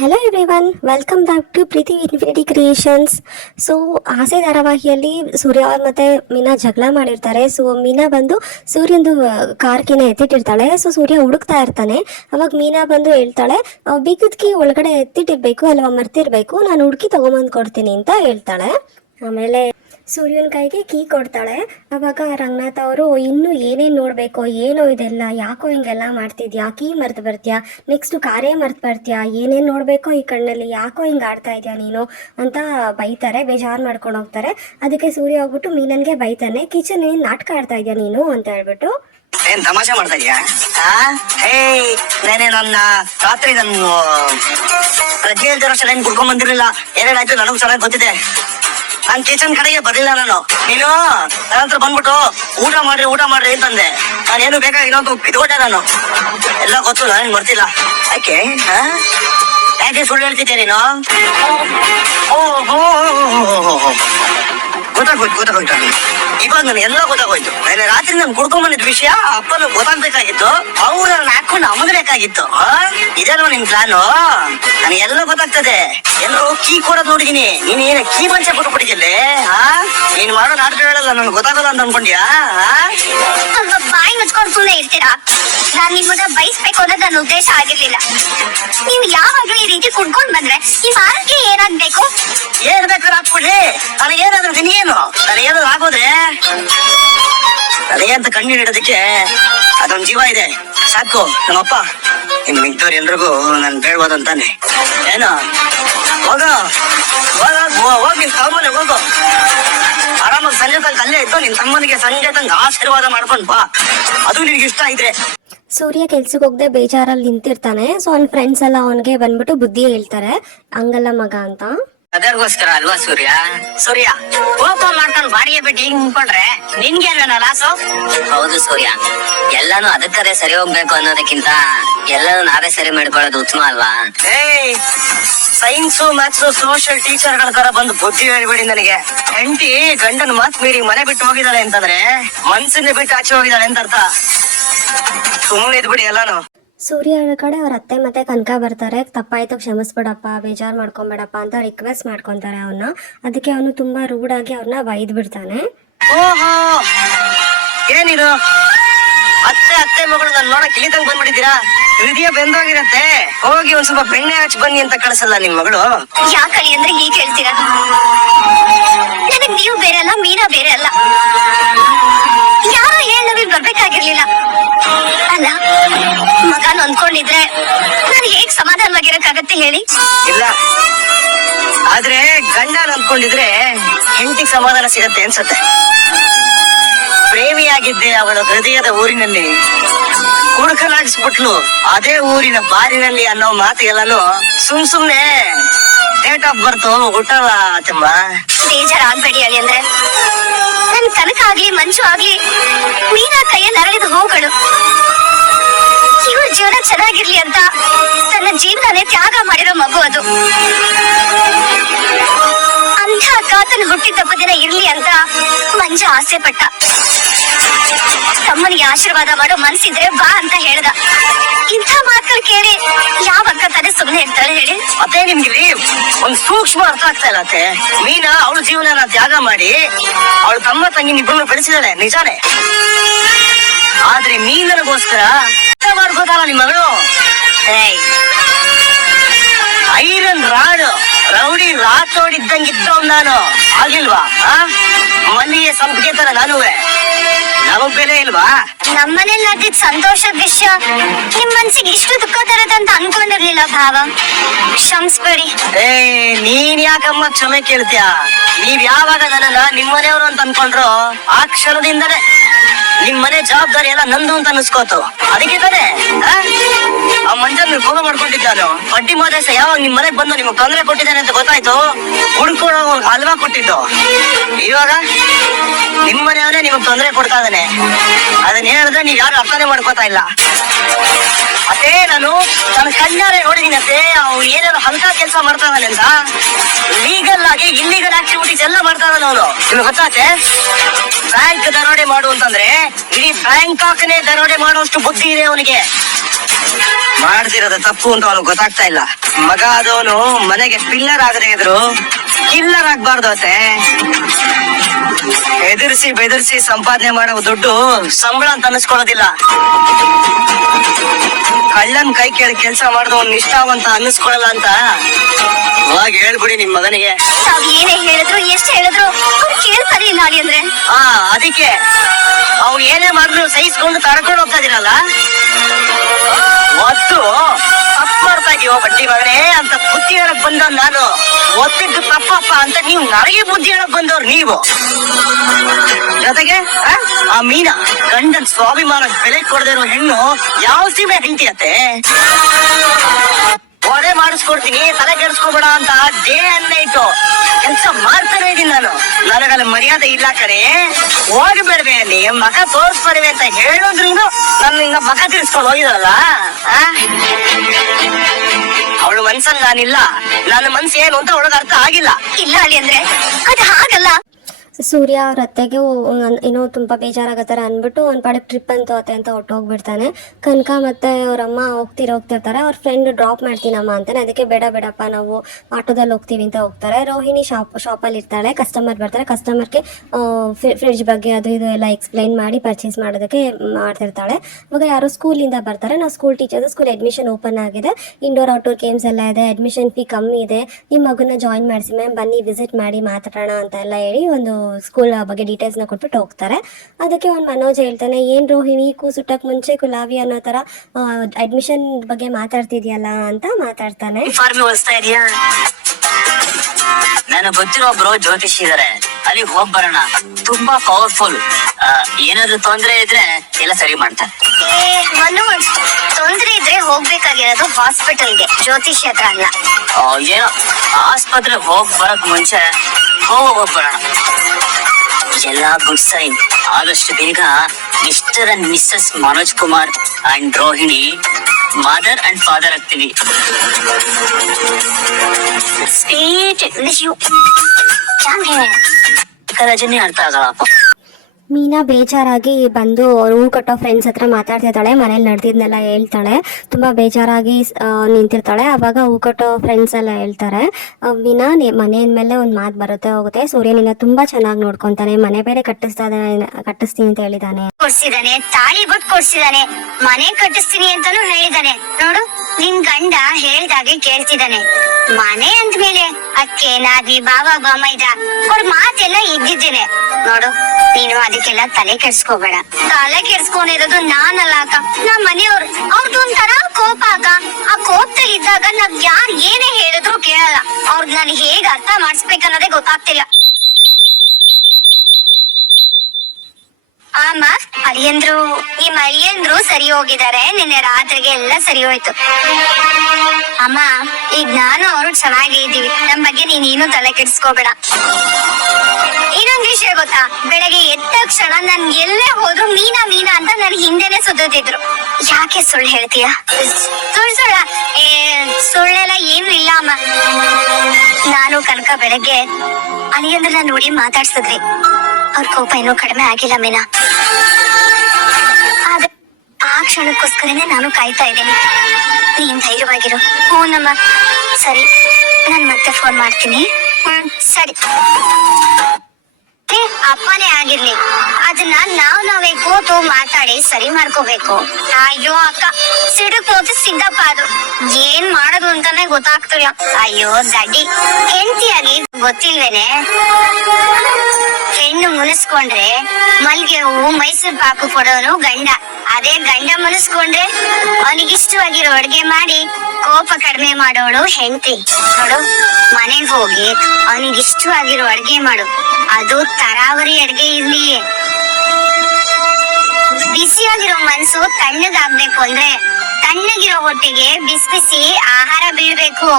Hello everyone, welcome back to Preethi infinity creations. So Aase ಧಾರಾವಾಹಿಯಲ್ಲಿ ಸೂರ್ಯ ಮತ್ತು ಮೀನಾ ಜಗಳ ಮಾಡಿರ್ತಾರೆ. ಸೊ ಮೀನಾ ಬಂದು ಸೂರ್ಯಂದು ಕಾರ್ಕಿನ ಎತ್ತಿಟ್ಟಿರ್ತಾಳೆ. ಸೊ ಸೂರ್ಯ ಹುಡುಕ್ತಾ ಇರ್ತಾನೆ. ಅವಾಗ ಮೀನಾ ಬಂದು ಹೇಳ್ತಾಳೆ, ಬೀಗದ ಒಳಗಡೆ ಎತ್ತಿಟ್ಟಿರ್ಬೇಕು ಅಲ್ವಾ, ಮರ್ತಿರ್ಬೇಕು, ನಾನು ಹುಡುಕಿ ತೊಗೊಂಬಂದು ಕೊಡ್ತೀನಿ ಅಂತ ಹೇಳ್ತಾಳೆ. ಆಮೇಲೆ ಸೂರ್ಯನ ಕೈಗೆ ಕೀ ಕೊಡ್ತಾಳೆ. ಅವಾಗ ರಂಗನಾಥ್ ಅವರು ಇನ್ನೂ ಏನೇನು ನೋಡಬೇಕು, ಏನೋ ಇದೆಲ್ಲ, ಯಾಕೋ ಹಿಂಗೆಲ್ಲ ಮಾಡ್ತಿದ್ಯಾ, ಕೀ ಮರ್ತು ಬರ್ತೀಯಾ, ನೆಕ್ಸ್ಟು ಕಾರೇ ಮರ್ತು ಬರ್ತೀಯಾ, ಏನೇನು ನೋಡಬೇಕೋ ಈ ಕಣ್ಣಲ್ಲಿ, ಯಾಕೋ ಹಿಂಗೆ ಆಡ್ತಾ ಇದೆಯಾ ನೀನು ಅಂತ ಬೈತಾರೆ, ಬೇಜಾರು ಮಾಡ್ಕೊಂಡು ಹೋಗ್ತಾರೆ. ಅದಕ್ಕೆ ಸೂರ್ಯ ಹೋಗ್ಬಿಟ್ಟು ಮೀನನ್ಗೆ ಬೈತಾನೆ, ಕಿಚನ್ ಏನು ನಾಟಕ ಆಡ್ತಾ ಇದೆಯಾ ನೀನು ಅಂತ ಹೇಳ್ಬಿಟ್ಟು. ಏನ್ ತಮಾಷೆ ಮಾಡ್ತಾ ಇದೀಯಾ? ನೆನೆ ನನ್ನ ರಾತ್ರಿ ನನ್ನ ಪ್ರಜ್ಞೆ ಇಲ್ದಿರೋ ಏನ್ ಕುಡ್ಕೊಂಡ್ ಬಂದಿರ್ಲಿಲ್ಲ. ಏನೇನಾಯ್ತು ನನಗೂ ಚೆನ್ನಾಗಿ ಗೊತ್ತಿದೆ. ನಾನ್ ಕಿಚನ್ ಕಡೆಗೆ ಬರ್ಲಿಲ್ಲ. ನೀನು ನನ್ನ ಹತ್ರ ಬಂದ್ಬಿಟ್ಟು ಊಟ ಮಾಡ್ರಿ ಅಂತಂದೆ. ನಾನೇನು ಬೇಕಾಗಿರೋದು ಕಿತ್ಕೊಂಡೆ. ನಾನು ಎಲ್ಲ ಗೊತ್ತು, ನನಗೆ ಬರ್ತಿಲ್ಲ. ಯಾಕೆ ಸುಳ್ಳು ಹೇಳ್ತಿದ್ದೆ ನೀನು? ಗೊತ್ತಾಗೋಯ್ತು. ಇವಾಗ ನನ್ಗೆ ಎಲ್ಲ ಗೊತ್ತಾಗೋಯ್ತು. ರಾತ್ರಿ ನಾನು ಕುಡ್ಕೊಂಡ್ ಬಂದಿದ್ ವಿಷಯ ಅಪ್ಪನ ಗೊತ್ತಾಗ್ಬೇಕಾಗಿತ್ತು. ಅವ್ರು ನನ್ನ ಹಾಕೊಂಡು ಅಮಗಬೇಕಾಗಿತ್ತು. ಇದಲ್ವ ನಿನ್ ಪ್ಲಾನು? ನನಗೆಲ್ಲ ಗೊತ್ತಾಗ್ತದೆ. ಎಲ್ಲರೂ ಕೀ ಕೊಡೋದ್ ನೋಡಿದೀನಿ. ನೀನ್ ಏನ ಕೀ ಮಂಚೆ ಕೊಟ್ಬಿಟ್ಟಿದ್ಯಲ್ಲೇ. ನೀನ್ ಮಾಡೋ ನಾಟಕಗಳೆಲ್ಲ ನನ್ಗೆ ಗೊತ್ತಾಗಲ್ಲ ಅಂತ ಅನ್ಕೊಂಡ್ಯಾ? ಬಾಯಿ ಮುಚ್ಕೊಂಡು ಸುಮ್ಮನೆ ಇರ್ತೀರಾ? ನಾನ್ ನಿಮ್ಮನ್ನ ಬಯಸ್ಬೇಕು ಅನ್ನೋದು ನನ್ನ ಉದ್ದೇಶ ಆಗಿರ್ಲಿಲ್ಲ. ನೀವು ಯಾವಾಗ್ಲೂ ಈ ರೀತಿ ಕುಡ್ಕೊಂಡ್ ಬಂದ್ರೆ ನಿಮ್ ಆರೋಗ್ಯ ಏನಾಗ್ಬೇಕು? ಏನ್ ಬೇಕಾದ್ರೆ ಹಾಕ್ಬಿಡ್ಲಿ. ನನಗೇನಾದ್ರೂ ನಿನಗೇನು? ನನಗೇನಾದ್ರು ಆಗೋದ್ರೆ ನನಗೆ ಅಂತ ಕಣ್ಣು ಇಡೋದಕ್ಕೆ ಅದೊಂದ್ ಜೀವ ಇದೆ, ಸಾಕು. ನಮ್ಮಪ್ಪ ನಿಮ್ ಮಿಗ್ದವ್ರು ಎಲ್ರಿಗೂ ನನ್ ಬೇಡ್ಬೋದು ಅಂತಾನೆ. ಏನು ಹೋಗ ನಿನ್ ತಮ್ಮನೆ ಹೋಗು. ಆರಾಮಾಗಿ ಸಂಜೆ ತನಕ ಅಲ್ಲೇ ಇದ್ದು ನಿನ್ ತಮ್ಮನಿಗೆ ಸಂಜೆ ತನಕ ಆಶೀರ್ವಾದ ಮಾಡ್ಕೊಂಡ್ ಬಾ. ಅದು ನಿನ್ಗೆ ಇಷ್ಟ ಇದ್ರೆ. ಸೂರ್ಯ ಕೆಲ್ಸಕ್ಕೆ ಹೋಗದೆ ಬೇಜಾರಲ್ಲಿ ನಿಂತಿರ್ತಾನೆ. ಸೊ ಅವ್ನ ಫ್ರೆಂಡ್ಸ್ ಎಲ್ಲ ಅವನಿಗೆ ಬಂದ್ಬಿಟ್ಟು ಬುದ್ಧಿ ಹೇಳ್ತಾರೆ, ಹಂಗಲ್ಲ ಮಗ ಅಂತ. ಅದಕ್ಕೋಸ್ಕರ ಅಲ್ವಾ ಸೂರ್ಯ ಕೋಪ ಮಾಡ್ಕೊಂಡು ಬಾಡಿಗೆ ಬಿಟ್ಟು ಹಿಂಗ್ ನಿಂತ್ಕೊಂಡ್ರೆ ನಿನ್ಗೆ ಅಲ್ವೇನ ಲಾಸು? ಹೌದು ಸೂರ್ಯ, ಎಲ್ಲಾನು ಅದಕ್ಕದೇ ಸರಿ ಹೋಗ್ಬೇಕು ಅನ್ನೋದಕ್ಕಿಂತ ಎಲ್ಲಾನು ನಾವೇ ಸರಿ ಮಾಡ್ಕೊಳ್ಳೋದು ಉತ್ತಮ ಅಲ್ವಾ? ಸೈನ್ಸು ಮ್ಯಾಥ್ಸ್ ಸೋಷಿಯಲ್ ಟೀಚರ್ಗಳ ತರ ಬಂದು ಬುದ್ಧಿ ಹೇಳ್ಬೇಡಿ ನನಗೆ. ಹೆಂಡತಿ ಗಂಡನ ಮಾತ್ ಮೀರಿ ಮನೆ ಬಿಟ್ಟು ಹೋಗಿದ್ದಾಳೆ ಅಂತಂದ್ರೆ ಮನ್ಸಿಂದ ಬಿಟ್ಟು ಆಚೆ ಹೋಗಿದ್ದಾಳೆ ಅಂತ ಅರ್ಥ. ಸುಮ್ಮನೆ ಇದ್ಬಿಡಿ ಎಲ್ಲಾನು. ಸೂರ್ಯ ಕಡೆ ಅವ್ರ ಅತ್ತೆ ಮತ್ತೆ ಕನಕ ಬರ್ತಾರೆ. ತಪ್ಪಾಯ್ತು, ಕ್ಷಮಿಸ್ಬಿಡಪ್ಪ, ಬೇಜಾರು ಮಾಡ್ಕೊಂಬೇಡಪ್ಪ ಅಂತ ರಿಕ್ವೆಸ್ಟ್ ಮಾಡ್ಕೊಂತಾರೆ ಅವನ್ನ. ಅದಕ್ಕೆ ಅವನು ತುಂಬಾ ರೂಡ್ ಆಗಿ ಅವ್ರನ್ನ ಬೈದ್ ಬಿಡ್ತಾನೆ. ಓಹೋ, ಏನಿದು ಅತ್ತೆ ಮಗಳು ನನ್ ನೋಡಕ್ ಇಲ್ಲಿ ತಂಗ್ ಬಂದ್ಬಿಟ್ಟಿದ್ದೀರಾ? ಹೃದಯ ಬೆಂದೋಗಿರತ್ತೆ. ಹೋಗಿ ಒಂದ್ ಸ್ವಲ್ಪ ಬೆಣ್ಣೆ ಹಚ್ಚಿ ಬನ್ನಿ ಅಂತ ಕಳ್ಸಲ್ಲ ನಿಮ್ ಮಗಳು? ಯಾಕಳಿ ಅಂದ್ರೆ ಹೀಗೆ ಹೇಳ್ತೀರಾ? ನನಗ್ ನೀವು ಬೇರೆ ಅಲ್ಲ, ಮೀನಾ ಬೇರೆ ಅಲ್ಲ. ಯಾರೋ ಹೇಳಿ ಬರ್ಬೇಕಾಗಿರ್ಲಿಲ್ಲ ಅಲ್ಲ. ಮಗನ ಅಂದ್ಕೊಂಡಿದ್ರೆ ನಾನು ಹೇಗ್ ಸಮಾಧಾನವಾಗಿರಕ್ಕಾಗತ್ತೆ ಹೇಳಿ? ಇಲ್ಲ, ಆದ್ರೆ ಗಂಡ ಅಂದ್ಕೊಂಡಿದ್ರೆ ಹೆಂಡತಿಗೆ ಸಮಾಧಾನ ಸಿಗತ್ತೆ ಅನ್ಸತ್ತೆ. ಪ್ರೇಮಿಯಾಗಿದ್ದೆ ಅವಳ ಹೃದಯದ ಊರಿನಲ್ಲಿ, ಕುಡ್ಕಲಾಗಿಸ್ಬಿಟ್ಲು ಅದೇ ಊರಿನ ಬಾರಿನಲ್ಲಿ ಅನ್ನೋ ಮಾತು ಎಲ್ಲಾನು ಸುಮ್ನೆ ಡೇಟ್ ಆಫ್ ಬರ್ತ್ ಹುಟ್ಟಲ್ಲ ತುಂಬ. ಬೇಜಾರಾಗ್ಬೇಡಿ ಅಳಿ ಅಂದ್ರೆ ನನ್ ಕನಕ ಆಗ್ಲಿ ಮಂಜು ಆಗ್ಲಿ ಮೀನಾ ಕೈಯಲ್ಲಿ ಅರಳಿದ ಹೂಗಳು. ಇವ್ರ ಜೀವನ ಚೆನ್ನಾಗಿರ್ಲಿ ಅಂತ ತನ್ನ ಜೀವನನೇ ತ್ಯಾಗ ಮಾಡಿರೋ ಮಗು ಅದು. ಅಂಥ ಕಾತನ ಹುಟ್ಟಿದಬ್ಬ ದಿನ ಇರ್ಲಿ ಅಂತ ಮಂಜು ಆಸೆ ಪಟ್ಟ. ತಮ್ಮನಿಗೆ ಆಶೀರ್ವಾದ ಮಾಡೋ ಮನ್ಸಿದ್ರೆ ಬಾ ಅಂತ ಹೇಳ್ದ. ಇಂಥ ಮಾತುಗಳು ಕೇಳಿ ಯಾವ ಅಕ್ಕ ತಾನೇ ಸುಮ್ಮನೆ ಇರ್ತಾಳೆ ಹೇಳಿ? ಅದೇ ನಿಮ್ಗೆ ಒಂದ್ ಸೂಕ್ಷ್ಮ ಅರ್ಥ ಆಗ್ತಾ ಇಲ್ಲ ಅತ್ತೆ. ಮೀನಾ ಅವಳ ಜೀವನ ತ್ಯಾಗ ಮಾಡಿ ಅವಳ ತಮ್ಮ ತಂಗಿ ಇಬ್ಬರನ್ನು ಬೆಳೆಸಿದಾಳೆ, ನಿಜಾನೇ. ಆದ್ರೆ ಮೀನನಿಗೋಸ್ಕರ ಮಾಡ್ಬೋದಲ್ಲ ನಿಮ್ ಮಗಳು? ಐರನ್ ರಾಡ್ ರೌಡಿ ರಾತೋಡಿದ್ದಂಗಿದ್ದವ್ ನಾನು ಆಗಿಲ್ವಾ? ಮಲ್ಲಿಗೆ ಸಂಪಿಗೆ ತರ ನಾನುವೆ. ನಮಗ್ ಬೆಲೆ ಇಲ್ವಾ? ನಮ್ಮನೇಲಿ ನಡೆದಿದ್ ಸಂತೋಷದ ವಿಷಯ ನಿಮ್ ಮನ್ಸಿಗೆ ಇಷ್ಟು ದುಃಖ ತರದಂತ ಅನ್ಕೊಂಡಿರ್ಲಿಲ್ಲ ಭಾವ. ಕ್ಷಮಿಸ್ಬೇಡಿ. ನೀನ್ ಯಾಕಮ್ಮ ಕ್ಷಮೆ ಕೇಳ್ತೀಯ? ನೀವ್ ಯಾವಾಗ ನನ್ನ ನಿಮ್ಮನೆಯವರು ಅಂತ ಅನ್ಕೊಂಡ್ರು ಆ ಕ್ಷಣದಿಂದನೇ ನಿಮ್ ಮನೆ ಜವಾಬ್ದಾರಿ ಎಲ್ಲ ನಂದು ಅಂತ ಅನ್ಸ್ಕೋತು. ಅದಕ್ಕೆ ತಾನೆ ಆ ಮಂಜನ್ ಕೋಪ ಮಾಡ್ಕೊಂಡಿದ್ದಾನು. ಬಡ್ಡಿ ಮಾದೇಶ ಯಾವಾಗ ನಿಮ್ ಮನೆಗ್ ಬಂದು ನಿಮಗ್ ತೊಂದರೆ ಕೊಟ್ಟಿದ್ದಾನೆ ಅಂತ ಗೊತ್ತಾಯ್ತು, ಹುಡ್ಕೊಳೋ ಹಲ್ವಾ ಕೊಟ್ಟಿದ್ದು. ಇವಾಗ ನಿಮ್ ಮನೆಯವನೇ ನಿಮಗ್ ತೊಂದರೆ ಕೊಡ್ತಾ ಇದ್ದಾನೆ. ಅದನ್ನ ಹೇಳಿದ್ರೆ ನೀವ್ ಯಾರು ಅರ್ಥನೇ ಮಾಡ್ಕೋತಾ ಇಲ್ಲ. ಅದೇ ನಾನು ಕಣ್ಣಾರೆ ನೋಡಿದೀನತ್ತೆ. ಅವ್ನು ಏನೇನೋ ಹಲ್ಕ ಕೆಲಸ ಮಾಡ್ತಾ ಇದ್ದಾನೆ ಅಂತ. ಲೀಗಲ್ ಆಗಿ ಇಲ್ಲಿಗಲ್ ಆಕ್ಟಿವಿಟೀಸ್ ಎಲ್ಲ ಮಾಡ್ತಾ ಇದ್ದಾನೆ ಅವನು. ನಿಮ್ಗೆ ಗೊತ್ತಾತೆ? ಬ್ಯಾಂಕ್ ದರೋಡೆ ಮಾಡು ಅಂತಂದ್ರೆ ಇಡೀ ಬ್ಯಾಂಕಾಕ್ನೇ ದರೋಡೆ ಮಾಡುವಷ್ಟು ಬುದ್ಧಿ ಇದೆ ಅವನಿಗೆ. ಮಾಡ್ದಿರೋದು ತಪ್ಪು ಅಂತ ಅವನು ಗೊತ್ತಾಗ್ತಾ ಇಲ್ಲ. ಮಗ ಆದವನು ಮನೆಗೆ ಪಿಲ್ಲರ್ ಆಗದೆ ಇದ್ರು ಕಿಲ್ಲರ್ ಆಗ್ಬಾರ್ದು ಅತ್ತೆ. ಎದುರಿಸಿ ಬೆದರಿಸಿ ಸಂಪಾದನೆ ಮಾಡೋ ದುಡ್ಡು ಸಂಬಳ ಅಂತ ಅನ್ನಿಸ್ಕೊಳ್ಳೋದಿಲ್ಲ. ಕಳ್ಳನ್ ಕೈ ಕೇಳಿ ಕೆಲ್ಸ ಮಾಡಿದವನ್ ನಿಷ್ಠಾವಂತ ಅನ್ನಿಸ್ಕೊಳ್ಳಲ್ಲ ಅಂತ ಇವಾಗ ಹೇಳ್ಬಿಡಿ ನಿಮ್ ಮಗನಿಗೆ. ನಾವ್ ಏನೇ ಹೇಳಿದ್ರು ಎಷ್ಟು ಹೇಳಿದ್ರು ಅವ್ರು ಕೇಳ್ತಾರೆ ಇಲ್ಲ ಅಳಿ ಅಂದ್ರೆ. ಅದಕ್ಕೆ ಅವ್ನು ಏನೇ ಮಾಡಿದ್ರು ಸಹಿಸ್ಕೊಂಡು ತಡ್ಕೊಂಡು ಹೋಗ್ತಾ ಇದೀರಲ್ಲ. ಒತ್ತು ತಪ್ಪು ಮಾಡ್ತಾ ಇದೀವೋ ಬಡ್ಡಿ ಮಗನೇ ಅಂತ ಬುದ್ಧಿ ಹೇಳಕ್ ಬಂದ ನಾನು. ಒತ್ತಿದ್ದು ತಪ್ಪಪ್ಪ ಅಂತ ನೀವು ನನಗೆ ಬುದ್ಧಿ ಹೇಳಕ್ ಬಂದವ್ರು ನೀವು. ಜೊತೆಗೆ ಆ ಮೀನಾ ಗಂಡನ್ ಸ್ವಾಭಿಮಾನ ಬೆಲೆ ಕೊಡದೇ ಇರೋ ಹೆಣ್ಣು ಯಾವ ಸೀಮೆ ಹೆಂಡತಿಯತ್ತೆ. ಒಡೆ ಮಾಡಿಸ್ಕೊಡ್ತೀನಿ ತಲೆ ಕೆಡಿಸ್ಕೋಬೇಡ ಅಂತ ಡೇ ಅಂಡ್ ನೈಟು ಕೆಲ್ಸ ಮಾಡ್ತಾನೆ ಇದೀನಿ ನಾನು. ನನಗಲ್ಲಿ ಮರ್ಯಾದೆ ಇಲ್ಲ ಕಡೆ ಹೋಗ್ಬೇಡ್ವೆ ಅಲ್ಲಿ ಮಗ ತೋರಿಸ್ಬರ್ವೆ ಅಂತ ಹೇಳಿದ್ರು ನನ್ನ ಮಗ ತಿರ್ಸ್ಕೊಂಡು ಹೋಗಿದಾರಲ್ಲ. ಅವಳು ಮನ್ಸಲ್ಲಿ ನಾನಿಲ್ಲ, ನನ್ನ ಮನ್ಸು ಏನು ಅಂತ ಅವಳಿಗೆ ಅರ್ಥ ಆಗಿಲ್ಲ. ಇಲ್ಲ ಅಳಿ ಅಂದ್ರೆ ಅದು ಹಾಗಲ್ಲ. ಸೂರ್ಯ ಅವ್ರ ಅತ್ತೆಗೆ ಏನೋ ತುಂಬ ಬೇಜಾರಾಗತ್ತಾರೆ ಅಂದ್ಬಿಟ್ಟು ಒಂದು ಪಾಡಕ್ಕೆ ಟ್ರಿಪ್ ಅಂತ ಅತ್ತೆ ಅಂತ ಹೊಟ್ಟೋಗ್ಬಿಡ್ತಾನೆ. ಕನಕ ಮತ್ತು ಅವರಮ್ಮ ಹೋಗ್ತಿರ್ತಾರೆ. ಅವ್ರ ಫ್ರೆಂಡ್ ಡ್ರಾಪ್ ಮಾಡ್ತೀನಮ್ಮ ಅಂತಾನೆ. ಅದಕ್ಕೆ ಬೇಡ ಬೇಡಪ್ಪ ನಾವು ಆಟೋದಲ್ಲಿ ಹೋಗ್ತೀವಿ ಅಂತ ಹೋಗ್ತಾರೆ. ರೋಹಿಣಿ ಶಾಪಲ್ಲಿ ಇರ್ತಾಳೆ. ಕಸ್ಟಮರ್ ಬರ್ತಾರೆ. ಕಸ್ಟಮರ್ಗೆ ಫ್ರಿಡ್ಜ್ ಬಗ್ಗೆ ಅದು ಇದು ಎಲ್ಲ ಎಕ್ಸ್ಪ್ಲೈನ್ ಮಾಡಿ ಪರ್ಚೇಸ್ ಮಾಡೋದಕ್ಕೆ ಮಾಡ್ತಿರ್ತಾಳೆ. ಇವಾಗ ಯಾರೋ ಸ್ಕೂಲಿಂದ ಬರ್ತಾರೆ. ನಾವು school teachers, school admission open ಆಗಿದೆ, ಇಂಡೋರ್ ಔಟ್ಡೋರ್ ಗೇಮ್ಸ್ ಎಲ್ಲ ಇದೆ, ಅಡ್ಮಿಷನ್ ಫೀ ಕಮ್ಮಿ ಇದೆ, ನಿಮ್ಮ ಮಗನ ಜಾಯಿನ್ ಮಾಡಿಸಿ ಮ್ಯಾಮ್, ಬನ್ನಿ ವಿಸಿಟ್ ಮಾಡಿ ಮಾತಾಡೋಣ ಅಂತ ಎಲ್ಲ ಹೇಳಿ ಒಂದು ಸ್ಕೂಲ್ ಬಗ್ಗೆ ಡೀಟೇಲ್ಸ್ನ ಕೊಟ್ಬಿಟ್ಟು ಹೋಗ್ತಾರೆ. ಅದಕ್ಕೆ ಒಂದು ಮನೋಜ್ ಹೇಳ್ತಾನೆ, ಏನು ರೋಹಿಣಿ ಕೂಸುಟ್ಟಕ್ಕೆ ಮುಂಚೆ ಗುಲಾಬಿ ಅನ್ನೋ ಥರ ಅಡ್ಮಿಷನ್ ಬಗ್ಗೆ ಮಾತಾಡ್ತಿದ್ಯಲ್ಲ ಅಂತ ಮಾತಾಡ್ತಾನೆ. ನನಗೆ ಗೊತ್ತಿರೋ ಒಬ್ರು ಜ್ಯೋತಿಷಿ ಇದಾರೆ, ಅಲ್ಲಿಗೆ ಹೋಗ್ ಬರೋಣ. ತುಂಬಾ ಪವರ್ಫುಲ್. ಏನಾದ್ರು ತೊಂದ್ರೆ ಇದ್ರೆ ಎಲ್ಲ ಸರಿ ಮಾಡ್ತಾರೆ. ಮನೋಜ್, ತೊಂದ್ರೆ ಇದ್ರೆ ಹೋಗ್ಬೇಕಾಗಿರೋದು ಹಾಸ್ಪಿಟಲ್ಗೆ, ಜ್ಯೋತಿಷಿ ಹತ್ರ ಅಲ್ಲ. ಏನೋ ಆಸ್ಪತ್ರೆಗೆ ಹೋಗ್ ಬರಕ್ ಮುಂಚೆ ಹೋಗ್ ಬರೋಣ. ಎಲ್ಲ ಗುಡ್ ಸೈನ್. ಆದಷ್ಟು ಬೇಗ mister and Mrs Manoj Kumar and Rohini mother and father ಆಗ್ತೀವಿ. ಸ್ವೀಟ್ ರಜನಿ ಅರ್ಥ ಆಗಲ್ಲಪ್ಪ. ಮೀನಾ ಬೇಜಾರಾಗಿ ಬಂದು ಹೂ ಕಟ್ಟೋ ಫ್ರೆಂಡ್ಸ್ ಹತ್ರ ಮಾತಾಡ್ತಿರ್ತಾಳೆ. ಮನೇಲಿ ನಡೆದಿದ್ನೆಲ್ಲ ಹೇಳ್ತಾಳೆ. ತುಂಬ ಬೇಜಾರಾಗಿ ನಿಂತಿರ್ತಾಳೆ. ಆವಾಗ ಹೂ ಕಟ್ಟೋ ಫ್ರೆಂಡ್ಸ್ ಎಲ್ಲ ಹೇಳ್ತಾರೆ, ಮೀನಾ ಮನೆ ಮೇಲೆ ಒಂದು ಮಾತು ಬರುತ್ತೆ ಹೋಗುತ್ತೆ, ಸೂರ್ಯನಿನ್ನ ತುಂಬ ಚೆನ್ನಾಗಿ ನೋಡ್ಕೊತಾನೆ, ಮನೆ ಬೇರೆ ಕಟ್ಟಿಸ್ತೀನಿ ಅಂತ ಹೇಳಿದಾನೆ. ಕೊಡ್ಸಿದಾನೆ, ತಾಳಿ ಬಟ್ ಕೊಡ್ಸಿದಾನೆ, ಮನೆ ಕಟ್ಟಿಸ್ತೀನಿ ಅಂತಾನು ಹೇಳಿದಾನೆ. ನೋಡು, ನಿನ್ ಗಂಡ ಹೇಳ್ದಾಗೆ ಕೇಳ್ತಿದ್ದಾನೆ. ಮನೆ ಅಂದ್ಮೇಲೆ ಅಕ್ಕೆ ನಾದಿ ಬಾವ ಬಾಮೈದ ಅವ್ರ ಮಾತೆಲ್ಲ ಇದ್ದಿದ್ದೇನೆ. ನೋಡು, ನೀನು ಅದಕ್ಕೆಲ್ಲ ತಲೆ ಕೆಡ್ಸ್ಕೋಬೇಡ. ತಲೆ ಕೆಡ್ಸ್ಕೊಂಡಿರೋದು ನಾನಲ್ಲ ಅಕ್ಕ, ನಮ್ ಮನೆಯವ್ರು. ಅವ್ರದ್ದು ಒಂಥರ ಕೋಪ ಅಕ್ಕ. ಆ ಕೋಪದಲ್ಲಿ ಇದ್ದಾಗ ನಾವ್ ಯಾರು ಏನೇ ಹೇಳಿದ್ರು ಕೇಳಲ್ಲ. ಅವ್ರದ್ ನಾನು ಹೇಗ್ ಅರ್ಥ ಮಾಡಿಸ್ಬೇಕನ್ನೋದೇ ಗೊತ್ತಾಗ್ತಿಲ್ಲ. ಅಮ್ಮ, ನಿಮ್ಮ ಅಳಿಯಂದ್ರು ಸರಿ ಹೋಗಿದ್ದಾರೆ. ನಿನ್ನೆ ರಾತ್ರಿಗೆ ಎಲ್ಲ ಸರಿ ಹೋಯ್ತು. ಅಮ್ಮ, ಈಗ ನಾನು ಅವ್ರು ಚೆನ್ನಾಗಿ ಇದ್ದೀವಿ. ನಮ್ ಬಗ್ಗೆ ನೀನೇನು ತಲೆ ಕೆಡಿಸ್ಕೋಬೇಡ. ಇನ್ನೊಂದ್ ವಿಷಯ ಗೊತ್ತಾ, ಬೆಳಗ್ಗೆ ಎದ್ದ ತಕ್ಷಣ ನನ್ ಎಲ್ಲೇ ಹೋದ್ರು ಮೀನಾ ಮೀನಾ ಅಂತ ನನ್ ಹಿಂದೆನೆ ಸುತ್ತಿದ್ರು. ಯಾಕೆ ಸುಳ್ಳು ಹೇಳ್ತೀಯ? ಸುಳ್ಳೆಲ್ಲ ಏನು ಇಲ್ಲ ಅಮ್ಮ. ನಾನು ಕನಕ ಬೆಳಗ್ಗೆ ಅಳಿಯಂದ್ರನ್ನ ನೋಡಿ ಮಾತಾಡ್ಸಿದ್ರಿ. ಅವ್ರ ಕೋಪ ಇನ್ನೂ ಕಡಿಮೆ ಆಗಿಲ್ಲ ಮೀನಾ. ಆದ್ರೆ ಆ ಕ್ಷಣಕ್ಕೋಸ್ಕರನೇ ನಾನು ಕಾಯ್ತಾ ಇದ್ದೀನಿ. ನೀನ್ ಧೈರ್ಯವಾಗಿರು. ಹ್ಞೂನಮ್ಮ, ಸರಿ, ನಾನ್ ಮತ್ತೆ ಫೋನ್ ಮಾಡ್ತೀನಿ. ಸರಿ. ಅಪ್ಪನೇ ಆಗಿರ್ಲಿ, ಅದನ್ನ ನಾವೇ ಕೂತು ಮಾತಾಡಿ ಸರಿ ಮಾಡ್ಕೋಬೇಕು. ಅಯ್ಯೋ ಅಕ್ಕ, ಸಿಡುಕ್ ಹೋಗಿ ಸಿದ್ದಪ್ಪ, ಅದು ಏನ್ ಮಾಡೋದು ಅಂತಾನೆ ಗೊತ್ತಾಗ್ತಿಲ್ಲ. ಅಯ್ಯೋ ದಡ್ಡಿ, ಹೆಂಡತಿಯಾಗಿ ಗೊತ್ತಿಲ್ವೇನೆ? ಹೆಣ್ಣು ಮುನಿಸ್ಕೊಂಡ್ರೆ ಮಲ್ಗೆ ಹೂವು ಮೈಸೂರು ಪಾಕು ಕೊಡೋನು ಗಂಡ. ಅದೇ ಗಂಡ ಮುನಿಸ್ಕೊಂಡ್ರೆ ಅವನಿಗಿಷ್ಟವಾಗಿರೋ ಅಡ್ಗೆ ಮಾಡಿ ಕೋಪ ಕಡಿಮೆ ಮಾಡೋಳು ಹೆಂಡತಿ. ನೋಡು, ಮನೆಗ್ ಹೋಗಿ ಅವನಿಗಿಷ್ಟವಾಗಿರೋ ಅಡ್ಗೆ ಮಾಡು. ಅದು ತರಾವರಿ ಅಡ್ಗೆ ಇರ್ಲಿ. ಬಿಸಿಯಾಗಿರೋ ಮನ್ಸು ತಣ್ಣಗಾಗ್ಬೇಕು ಅಂದ್ರೆ ತಣ್ಣಗಿರೋ ಹೊಟ್ಟೆಗೆ ಬಿಸಿ ಬಿಸಿ ಆಹಾರ ಬೀಳ್ಬೇಕು.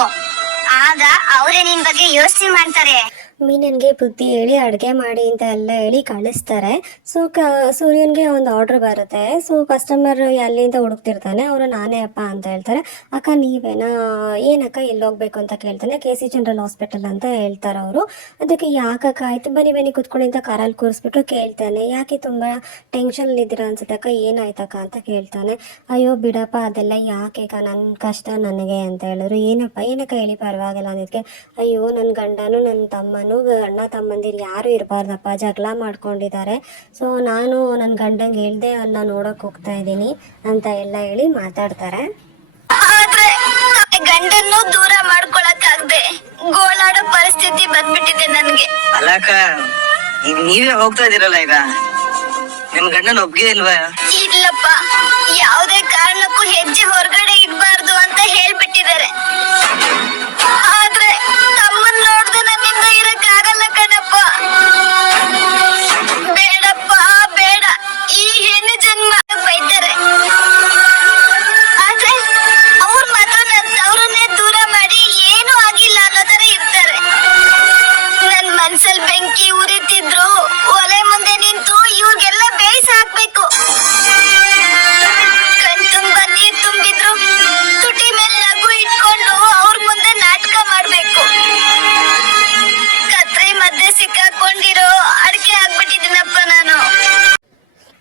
ಆಗ ಅವರೇ ನಿನ್ ಬಗ್ಗೆ ಯೋಚನೆ ಮಾಡ್ತಾರೆ. ಮೀನನ್ಗೆ ಬುದ್ಧಿ ಹೇಳಿ ಅಡುಗೆ ಮಾಡಿ ಅಂತ ಎಲ್ಲ ಹೇಳಿ ಕಳಿಸ್ತಾರೆ. ಸೊ ಸೂರ್ಯನ್ಗೆ ಒಂದು ಆರ್ಡ್ರ್ ಬರುತ್ತೆ. ಸೊ ಕಸ್ಟಮರ್ ಅಲ್ಲಿಂದ ಹುಡುಕ್ತಿರ್ತಾನೆ. ಅವರು ನಾನೇ ಅಪ್ಪ ಅಂತ ಹೇಳ್ತಾರೆ. ಅಕ್ಕ ನೀವೇನಾ, ಏನಕ್ಕ ಎಲ್ಲಿ ಹೋಗ್ಬೇಕು ಅಂತ ಕೇಳ್ತಾನೆ. KC ಜನರಲ್ ಹಾಸ್ಪಿಟಲ್ ಅಂತ ಹೇಳ್ತಾರೆ ಅವರು. ಅದಕ್ಕೆ ಯಾಕಕ್ಕ, ಆಯ್ತು ಬನ್ನಿ ಬನ್ನಿ ಕೂತ್ಕೊಳ್ಳಿ ಅಂತ ಕಾರಲ್ಲಿ ಕೂರಿಸ್ಬಿಟ್ಟು ಕೇಳ್ತಾನೆ. ಯಾಕೆ ತುಂಬ ಟೆನ್ಷನ್ಲಿದ್ದೀರಾ ಅನ್ಸುತ್ತೆ ಅಕ್ಕ, ಏನಾಯ್ತಕ್ಕ ಅಂತ ಕೇಳ್ತಾನೆ. ಅಯ್ಯೋ ಬಿಡಪ್ಪ ಅದೆಲ್ಲ ಯಾಕೆಕ್ಕ, ನನ್ನ ಕಷ್ಟ ನನಗೆ ಅಂತ ಹೇಳಿದ್ರು. ಏನಕ್ಕ ಹೇಳಿ ಪರವಾಗಿಲ್ಲ ಅನ್ನೋದಕ್ಕೆ, ಅಯ್ಯೋ ನನ್ನ ಗಂಡನು ನನ್ನ ತಮ್ಮನು ಅಣ್ಣ ತಮ್ಮಂದಿರು ಯಾರು ಇರಬಾರ್ದಪ್ಪ, ಜಗಳ ಮಾಡ್ಕೊಂಡಿದ್ದಾರೆ. ಸೊ ನಾನು ನನ್ನ ಗಂಡಂಗೆ ಹೇಳ್ದೆ ಅನ್ನ ನೋಡೋಕೆ ಹೋಗ್ತಾ ಇದ್ದೀನಿ ಅಂತ ಎಲ್ಲ ಹೇಳಿ ಮಾತಾಡ್ತಾರೆ. ಆದ್ರೆ ಗಂಡನ್ನು ದೂರ ಮಾಡ್ಕೊಳಕ್ಕಾಗ್ದೆ ಗೋಳಾಡೋ ಪರಿಸ್ಥಿತಿ ಬಂದ್ಬಿಟ್ಟಿದೆ ನನ್ಗೆ. ಅಲ್ಲಕ್ಕ, ಈಗ ನೀವೇ ಹೋಗ್ತಾ ಇದೀರಲ್ಲ, ಈಗ ನಿಮ್ ಗಂಡನ ಒಪ್ಪಿಗೆ ಇಲ್ವಾ? ಇಲ್ಲಪ್ಪ, ಯಾವುದೇ ಕಾರಣಕ್ಕೂ ಹೆಜ್ಜೆ ಹೊರಗಡೆ ಇಡ್ಬಾರ್ದು ಅಂತ ಹೇಳ್ಬಿಟ್ಟಿದ್ದಾರೆ. ಆದ್ರೆ ತಮ್ಮನ್ ನೋಡ್ದೆ ನನ್ನಿಂದ ಇರಕ್ಕಾಗಲ್ಲ ಕಣಪ್ಪ. ಬೇಡಪ್ಪ ಬೇಡ, ಈ ಹೆಣ್ಣು ಜನ್ಮ ಬೈತಾರೆ. ಆದ್ರೆ ಅವ್ರ ಮಾತ್ರ ನನ್ನ ತವ್ರನ್ನೇ ದೂರ ಮಾಡಿ ಏನೂ ಆಗಿಲ್ಲ ಅನ್ನೋ ತರ ಇರ್ತಾರೆ. ನನ್ ಮನ್ಸಲ್ ಬೆಂಕಿ ಉರಿತಿದ್ರು ಒಲೆ ಮುಂದೆ ನಿಂತು ಇವ್ರಿಗೆಲ್ಲ ಬೇಯಿಸಿ ಹಾಕ್ಬೇಕು. ಕಣ್ ತುಂಬ ನೀರ್ ತುಂಬಿದ್ರು ತುಟಿ ಮೇಲೆ ನಗು ಇಟ್ಕೊಂಡು ಅವ್ರ ಮುಂದೆ ನಾಟಕ ಮಾಡ್ಬೇಕು. ಕತ್ರಿ ಮಧ್ಯೆ ಸಿಕ್ಕಾಕೊಂಡಿರೋ ಅಡಿಕೆ ಆಗ್ಬಿಟ್ಟಿದ್ದೀನಪ್ಪ ನಾನು.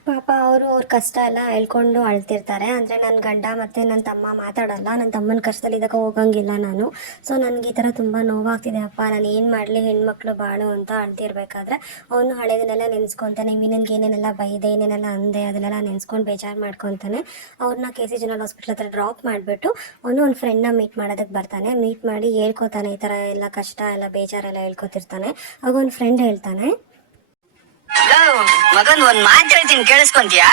ಪಾಪ ಅವರು ಅವ್ರ ಕಷ್ಟ ಎಲ್ಲ ಹೇಳ್ಕೊಂಡು ಅಳ್ತಿರ್ತಾರೆ. ಅಂದರೆ ನನ್ನ ಗಂಡ ಮತ್ತು ನನ್ನ ತಮ್ಮ ಮಾತಾಡಲ್ಲ, ನನ್ನ ತಮ್ಮನ ಕಷ್ಟದಲ್ಲಿ ಇದಕ್ಕೆ ಹೋಗಂಗಿಲ್ಲ ನಾನು. ಸೊ ನನಗೆ ಈ ಥರ ತುಂಬ ನೋವಾಗ್ತಿದೆ ಅಪ್ಪ, ನಾನು ಏನು ಮಾಡಲಿ, ಹೆಣ್ಮಕ್ಳು ಬಾಳು ಅಂತ ಅಳ್ತಿರ್ಬೇಕಾದ್ರೆ ಅವನು ಹಳೆದನ್ನೆಲ್ಲ ನೆನೆಸ್ಕೊತಾನೆ. ನನಗೆ ಏನೇನೆಲ್ಲ ಬೈದೆ, ಏನೇನೆಲ್ಲ ಅಂದೆ ಅದನ್ನೆಲ್ಲ ನೆನೆಸ್ಕೊಂಡು ಬೇಜಾರು ಮಾಡ್ಕೊತಾನೆ. ಅವ್ರನ್ನ KC ಜನರಲ್ ಹಾಸ್ಪಿಟ್ಲ್ ಹತ್ರ ಡ್ರಾಪ್ ಮಾಡಿಬಿಟ್ಟು ಅವನು ಒಂದು ಫ್ರೆಂಡ್ನ ಮೀಟ್ ಮಾಡೋದಕ್ಕೆ ಬರ್ತಾನೆ. ಮೀಟ್ ಮಾಡಿ ಹೇಳ್ಕೊತಾನೆ, ಈ ಥರ ಎಲ್ಲ ಕಷ್ಟ ಎಲ್ಲ ಬೇಜಾರೆಲ್ಲ ಹೇಳ್ಕೊತಿರ್ತಾನೆ. ಆಗ ಒಂದು ಫ್ರೆಂಡ್ ಹೇಳ್ತಾನೆ, ಮಗನ್ ಒಂದ್ ಮಾತು ಹೇಳ್ತೀನಿ ಕೇಳಿಸ್ಕೊಂತೀಯಾ?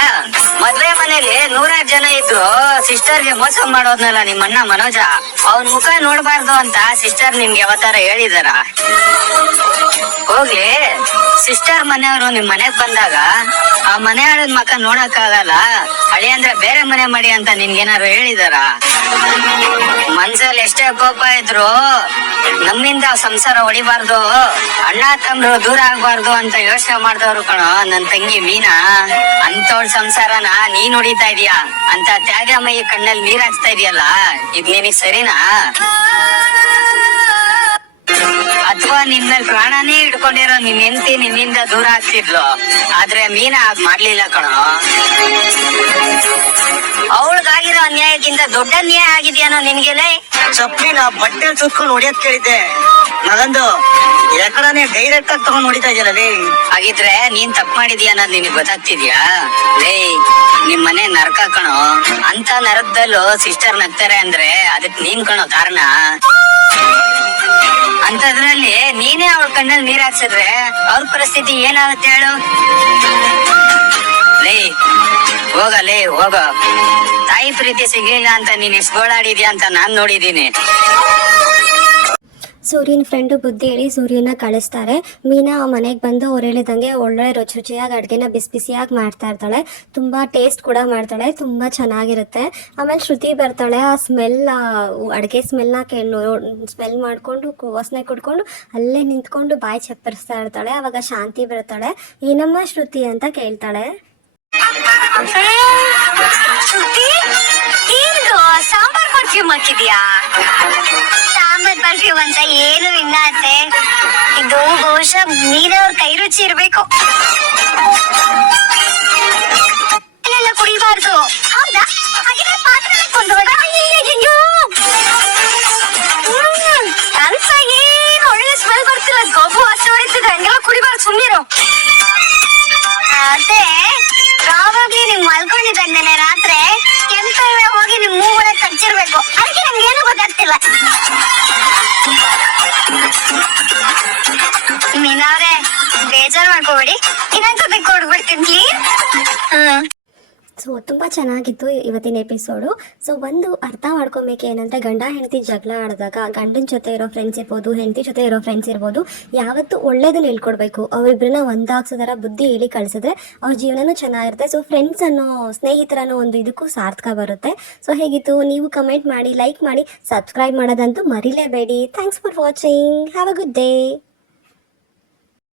ಮದ್ವೆ ಮನೇಲಿ 100 ಜನ ಇದ್ರು ಸಿಸ್ಟರ್ಗೆ ಮೋಸ ಮಾಡೋದ್ನಲ್ಲ ನಿಮ್ಮ ಅಣ್ಣ ಮನೋಜ, ಅವನ್ ಮುಖ ನೋಡ್ಬಾರ್ದು ಅಂತ ಸಿಸ್ಟರ್ ನಿಮ್ಗೆ ಯಾವತ್ತಾರ ಹೇಳಿದಾರ? ಹೋಗ್ಲಿ, ಸಿಸ್ಟರ್ ಮನೆಯವರು ನಿಮ್ ಮನೆಗ್ ಬಂದಾಗ ಆ ಮನೆ ಆಳದ ಮಕ್ಕ ನೋಡಕ್ ಆಗಲ್ಲ, ಹಳಿ ಅಂದ್ರೆ ಬೇರೆ ಮನೆ ಮಾಡಿ ಅಂತ ನಿನ್ಗೇನಾರು ಹೇಳಿದಾರ? ಮನ್ಸಲ್ಲಿ ಎಷ್ಟೇ ಕೋಪ ಇದ್ರು ನಮ್ಮಿಂದ ಸಂಸಾರ ಹೊಡಿಬಾರ್ದು, ಅಣ್ಣ ತಮ್ಮರು ದೂರ ಆಗ್ಬಾರ್ದು ಅಂತ ಯೋಚನೆ ಮಾಡ್ದವ್ರು ಕಣೋ ನನ್ ತಂಗಿ ಮೀನಾ. ಅಂತೋಳ್ ಸಂಸಾರನ ನೀನ್ ಹೊಡಿತಾ ಇದೀಯಾ ಅಂತ ತ್ಯಾಗಮಯಿ ಕಣ್ಣಲ್ಲಿ ನೀರ್ ಹಾಕ್ತಾ ಇದೀಯಲ್ಲ, ಇದ್ ನಿನಗ್ ಸರಿನಾ? ಅಥವಾ ನಿನ್ನಲ್ಲಿ ಪ್ರಾಣನೇ ಇಟ್ಕೊಂಡಿರೋ ನಿನ್ ಹೆಂಡತಿ ನಿನ್ನಿಂದ ದೂರ ಆಗ್ತಿದ್ಲು, ಆದ್ರೆ ಮೀನಾ ಹಾಗ್ ಮಾಡ್ಲಿಲ್ಲ ಕಣೋ. ಅವಳಿಗಾಗಿರೋ ಅನ್ಯಾಯಕ್ಕಿಂತ ದೊಡ್ಡ ಅನ್ಯಾಯ ಆಗಿದ್ಯಾನೋ ನಿನ್ಗೆಲೆ? ಚಪ್ಪಿನ ಬಟ್ಟೆ ಸುತ್ಕೊಂಡು ಹೊಡಿಯೋದ್ ಕೇಳಿದ್ದೆ, ಮಗಂದು ಎಕಡನೆ ಡೈರೆಕ್ಟ್ ಆಗಿ ತಗೊಂಡ್ ಹೊಡಿತಾ ಇದೆಯಲ್ಲ. ಹಾಗಿದ್ರೆ ನೀನ್ ತಪ್ಪು ಮಾಡಿದ್ಯಾ ಅನ್ನೋದು ನಿನಗ್ ಗೊತ್ತಾಗ್ತಿದ್ಯಾ? ಲೇ, ನಿಮ್ ಮನೆ ನರಕ ಕಣೋ. ಅಂತ ನರಕದಲ್ಲೂ ಸಿಸ್ಟರ್ ನಗ್ತಾರೆ ಅಂದ್ರೆ ಅದಕ್ ನೀನ್ ಕಣೋ ಕಾರಣ. ಅಂತದ್ರಲ್ಲಿ ನೀನೇ ಅವಳ ಕಣ್ಣಲ್ಲಿ ನೀರ್ ಹಾಕ್ಸಿದ್ರೆ ಅವ್ರ ಪರಿಸ್ಥಿತಿ ಏನಾಗುತ್ತೆ ಹೇಳು? ಲೇ ಹೋಗ, ತಾಯಿ ಪ್ರೀತಿ ಸಿಗ್ಲಿಲ್ಲ ಅಂತ ನೀನ್ ಎಷ್ಟು ಗೋಳಾಡಿದ್ಯಾ ಅಂತ ನಾನ್ ನೋಡಿದೀನಿ. ಸೂರ್ಯನ ಫ್ರೆಂಡು ಬುದ್ಧಿ ಹೇಳಿ ಸೂರ್ಯನ ಕಳಿಸ್ತಾರೆ. ಮೀನಾ ಮನೆಗೆ ಬಂದು ಅವ್ರು ಹೇಳಿದಂಗೆ ಒಳ್ಳೆ ರುಚಿಯಾಗಿ ಅಡುಗೆನ ಬಿಸಿಯಾಗಿ ಮಾಡ್ತಾ ಇರ್ತಾಳೆ. ತುಂಬ ಟೇಸ್ಟ್ ಕೂಡ ಮಾಡ್ತಾಳೆ, ತುಂಬ ಚೆನ್ನಾಗಿರುತ್ತೆ. ಆಮೇಲೆ ಶ್ರುತಿ ಬರ್ತಾಳೆ. ಆ ಸ್ಮೆಲ್, ಅಡುಗೆ ಸ್ಮೆಲ್ನ ಸ್ಮೆಲ್ ಮಾಡಿಕೊಂಡು ವಾಸನೆ ಕುಡ್ಕೊಂಡು ಅಲ್ಲೇ ನಿಂತ್ಕೊಂಡು ಬಾಯಿ ಚಪ್ಪರಿಸ್ತಾ ಇರ್ತಾಳೆ. ಆವಾಗ ಶಾಂತಿ ಬರ್ತಾಳೆ. ಏನಮ್ಮ ಶ್ರುತಿ ಅಂತ ಕೇಳ್ತಾಳೆ. ಶ್ರುತಿ, ಏನು ಸಾಂಬಾರ್ ಪರ್ಫ್ಯೂಮ್ ಹಾಕಿದ್ಯಾ? ಸಾಂಬಾರ್ ಪರ್ಫ್ಯೂಮ್ ಅಂತ ಏನು ಇಲ್ಲ ಅತ್ತೆ, ಇದು ಬಹುಶಃ ನೀರವ್ರ ಕೈ ರುಚಿ ಇರ್ಬೇಕು. ಇಲ್ಲೆಲ್ಲ ಕುಡಿಬಾರ್ದು. ಹೌದಾ? ಹಾಗಿದ್ರೆ ಪಾತ್ರೆ ಕೊಂಡೋಡ. ಅಯ್ಯಯ್ಯೋ, ಅಲ್ಪ ಏನು ಒಳ್ಳೆ ಸ್ಮೆಲ್ ಬರ್ತಿಲ್ಲ, ಗೊಬ್ಬು ಹಸಿ ಹೊಡಿತಿದೆ. ಹಂಗೆಲ್ಲ ಕುಡಿಬಾರ್ದು, ಸುಮ್ಮನಿರು. ಅದೇ ಪ್ರಾಬಬ್ಲಿ ನೀವು ಮಲ್ಕೊಂಡಿದ್ದಂಗೆನೆ ರಾತ್ರಿ ಕೆಂಪೆ ಹೋಗಿ ನಿಮ್ ಮೂಗೊಳಗೆ ಕಚ್ಚಿರ್ಬೇಕು. ಅದಕ್ಕೆ ನಂಗೆ ಏನು ಗೊತ್ತಾಗ್ತಿಲ್ಲ. ಮೀನವ್ರೆ, ಬೇಜಾರು ಮಾಡ್ಕೋಬೇಡಿ, ಇನ್ನೊಂದ್ ಜೊತೆ ಕೊಡ್ಬಿಡ್ತೀನಿ. ಸೊ ತುಂಬ ಚೆನ್ನಾಗಿತ್ತು ಇವತ್ತಿನ ಎಪಿಸೋಡು. ಸೊ ಒಂದು ಅರ್ಥ ಮಾಡ್ಕೊಬೇಕು ಏನಂದರೆ, ಗಂಡ ಹೆಂಡತಿ ಜಗಳ ಆಡಿದಾಗ ಗಂಡನ ಜೊತೆ ಇರೋ ಫ್ರೆಂಡ್ಸ್ ಇರ್ಬೋದು, ಹೆಂಡತಿ ಜೊತೆ ಇರೋ ಫ್ರೆಂಡ್ಸ್ ಇರ್ಬೋದು, ಯಾವತ್ತೂ ಒಳ್ಳೇದನ್ನ ಹೇಳ್ಕೊಡ್ಬೇಕು. ಅವರಿಬ್ಬರನ್ನ ಒಂದಾಗ್ಸೋ ಥರ ಬುದ್ಧಿ ಹೇಳಿ ಕಳಿಸಿದ್ರೆ ಅವ್ರ ಜೀವನನೂ ಚೆನ್ನಾಗಿರುತ್ತೆ. ಸೊ ಫ್ರೆಂಡ್ಸ್ ಅನ್ನೋ, ಸ್ನೇಹಿತರನ್ನೋ ಒಂದು ಇದಕ್ಕೂ ಸಾರ್ಥಕ ಬರುತ್ತೆ. ಸೊ ಹೇಗಿತ್ತು? ನೀವು ಕಮೆಂಟ್ ಮಾಡಿ, ಲೈಕ್ ಮಾಡಿ, ಸಬ್ಸ್ಕ್ರೈಬ್ ಮಾಡೋದಂತೂ ಮರಿಲೇಬೇಡಿ. Thanks for watching. Have a good day.